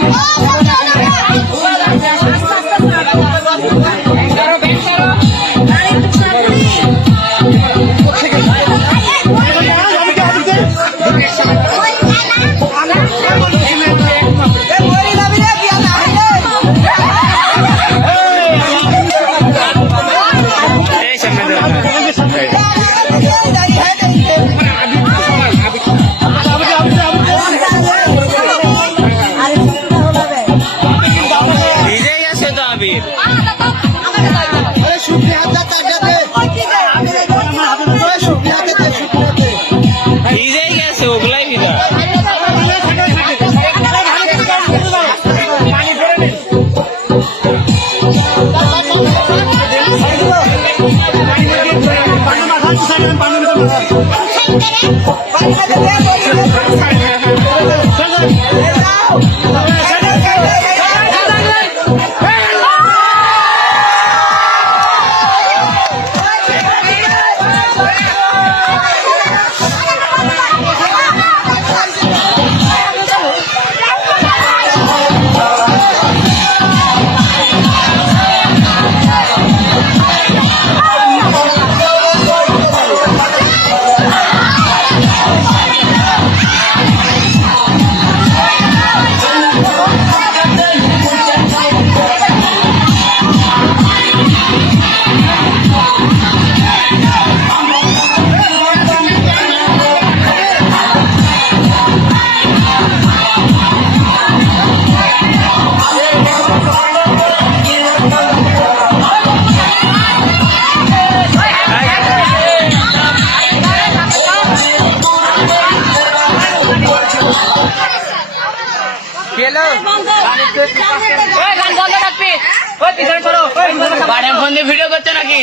Thank you. ভিজেই গেছে ওগুলাই ভিজা Hey! Video করছে নাকি